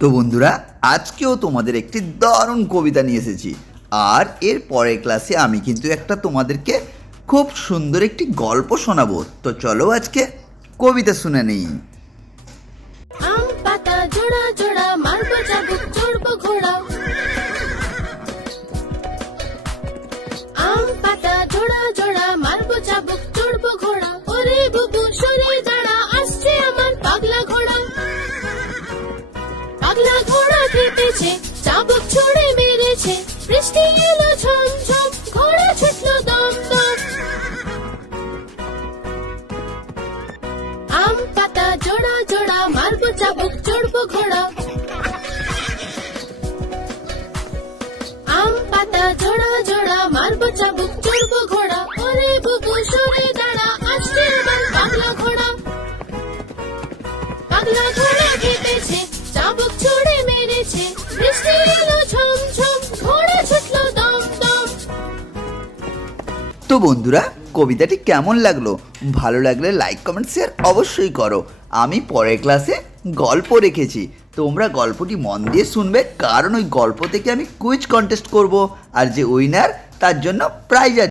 তো বন্ধুরা, আজকেও তোমাদের একটি দারুণ কবিতা নিয়ে এসেছি। আর এর পরের ক্লাসে আমি কিন্তু একটা তোমাদেরকে খুব সুন্দর একটি গল্প শোনাবো। তো চলো আজকে কবিতা শুনে নিই। আম পাতা জোড়া জোড়া মারবো চাবুক চড়বো ঘোড়া। আম পাতা জোড়া জোড়া মারবো চাবুক চড়বো ঘোড়া। ওরে বুবু সরে দাঁড়া, আসছে আমার পাগলা ঘোড়া। পাগলা ঘোড়া খেতেছে, চাবুক ছুঁড়ে মেরেছে। বৃষ্টি এলো ঝম ঝম, ঘোড়া ছুটলো দম দম। আম পাতা জোড়া জোড়া মারবো চাবুক চড়বো ঘোড়া। আম পাতা জোড়া জোড়া মারবো চাবুক চড়বো ঘোড়া। ওরে বুবু সরে দাঁড়া, আসছে আমার পাগলা ঘোড়া। পাগলা ঘোড়া খেতেছে, চাবুক ছুঁড়ে মেরেছে। বৃষ্টি এলো ঝম ঝম, ঘোড়া ছুটলো দম দম। তো বন্ধুরা, কবিতাটি কেমন লাগলো? ভালো লাগলে লাইক কমেন্ট শেয়ার অবশ্যই করো। আমি পরের ক্লাসে গল্প রেখেছি, তোমরা গল্পটি মন দিয়ে শুনবে, কারণ ওই গল্প থেকে আমি কুইজ কন্টেস্ট করব, আর যে উইনার তার জন্য প্রাইজ আছে।